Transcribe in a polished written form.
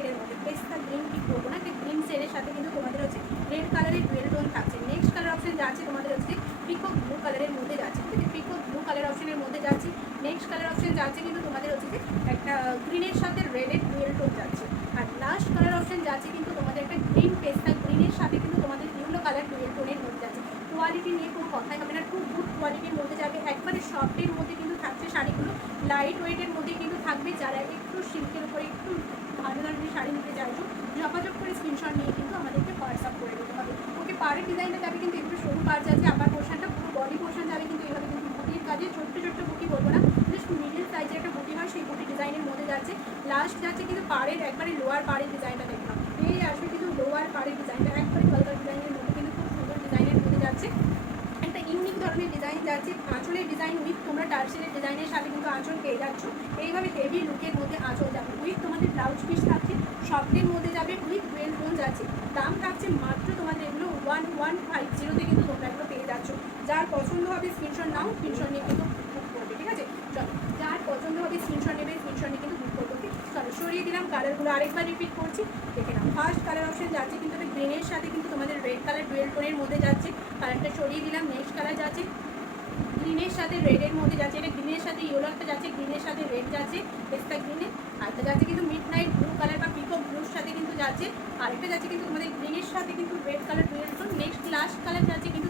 শেডের মধ্যে, পেস্তা গ্রিন ঠিক করবো না, একটা গ্রিন শেডের সাথে কিন্তু তোমাদের হচ্ছে রেড কালারের ডুয়েল টোন থাকছে। নেক্সট কালার অপশন যাচ্ছে তোমাদের হচ্ছে পিকক ব্লু কালারের মধ্যে যাচ্ছে, ঠিক আছে, পিকক ব্লু কালার অপশনের মধ্যে যাচ্ছে। নেক্সট কালার অপশন যাচ্ছে কিন্তু তোমাদের হচ্ছে যে একটা গ্রিনের সাথে রেডের ডুয়েল টোন যাচ্ছে। আর লাস্ট কালার অপশন যাচ্ছে কিন্তু তোমাদের একটা গ্রিন পেস্তা গ্রিনের সাথে কিন্তু তোমাদের ইয়েলো কালার ডুয়েল টোনের মধ্যে যাচ্ছে। কোয়ালিটি নিয়ে কোনো কথাই হবে না, খুব গুড কোয়ালিটির মধ্যে যাবে, একবারে সফটের মধ্যে কিন্তু থাকছে শাড়িগুলো, লাইট ওয়েটের মধ্যে কিন্তু থাকবে। যারা একটু সিল্কের উপরে একটু ভালো ধরনের শাড়ি নিতে চাইছো যোগাযোগ করে স্ক্রিনশট নিয়ে কিন্তু আমাদেরকে হোয়াটসঅ্যাপ করে দিতে হবে। ওকে, পাড়ের ডিজাইনটা যাবে কিন্তু একটু সরু পাড় যাচ্ছে, আপার পোর্শনটা পুরো বডি পোর্শন যাবে কিন্তু এইভাবে কিন্তু বুটির কাজে, ছোট্ট ছোট্ট বুটি বলবো না, জাস্ট মিডিল সাইজের একটা বুটি হয়, সেই বুটি ডিজাইনের মধ্যে যাচ্ছে। লাস্ট যাচ্ছে কিন্তু পাড়ের একবারে লোয়ার পাড়ের ডিজাইনটা দেখলাম, এই আসবে কিন্তু লোয়ার পাড়ের ডিজাইনটা একবারে কলকাতা ডিজাইনের মধ্যে কিন্তু খুব সুন্দর ডিজাইনের মধ্যে যাচ্ছে। একটা ইউনিক ধরনের ডিজাইন যাচ্ছে, আঁচলের ডিজাইন উইথ তোমরা টার্সেলের ডিজাইনের সাথে কিন্তু আঁচল পেয়ে যাচ্ছ। এইভাবে হেভি লুকের মধ্যে আঁচল যাবে, উইথ তোমাদের ব্লাউজ পিস থাকছে, শর্টের মধ্যে যাবে, উইথ ডুয়েল টোন যাচ্ছে। দাম থাকছে মাত্র তোমাদের এগুলো 1150-তে কিন্তু তোমরা এগুলো পেয়ে যাচ্ছ। যার পছন্দ হবে স্ক্রিনশট নাও, স্ক্রিনশট নিয়ে কিন্তু বুক করবে, ঠিক আছে। চলো, যার পছন্দ হবে স্ক্রিনশট নেবে, স্ক্রিনশট নিয়ে কিন্তু বুক করবো। চলো সরিয়ে দিলাম, কালারগুলো আরেকবার রিপিট করছি, দেখে নাও। ফার্স্ট কালার অপশন যাচ্ছে কিন্তু গ্রিনের সাথে কিন্তু তোমাদের রেড কালার ডুয়েল টোনের মধ্যে যাচ্ছে, কালারটা সরিয়ে দিলাম। নেক্সট কালার যাচ্ছে গ্রিনের সাথে রেডের মধ্যে যাচ্ছে, এটা গ্রিনের সাথে ইয়েলো একটা যাচ্ছে, গ্রিনের সাথে রেড যাচ্ছে, পেস্তা গ্রিনে। আরেকটা যাচ্ছে কিন্তু মিড নাইট ব্লু কালার বা পিকক ব্লুর সাথে কিন্তু যাচ্ছে, আরেকটা যাচ্ছে কিন্তু তোমাদের গ্রিনের সাথে কিন্তু red colour dual tone. Next last colour যাচ্ছে কিন্তু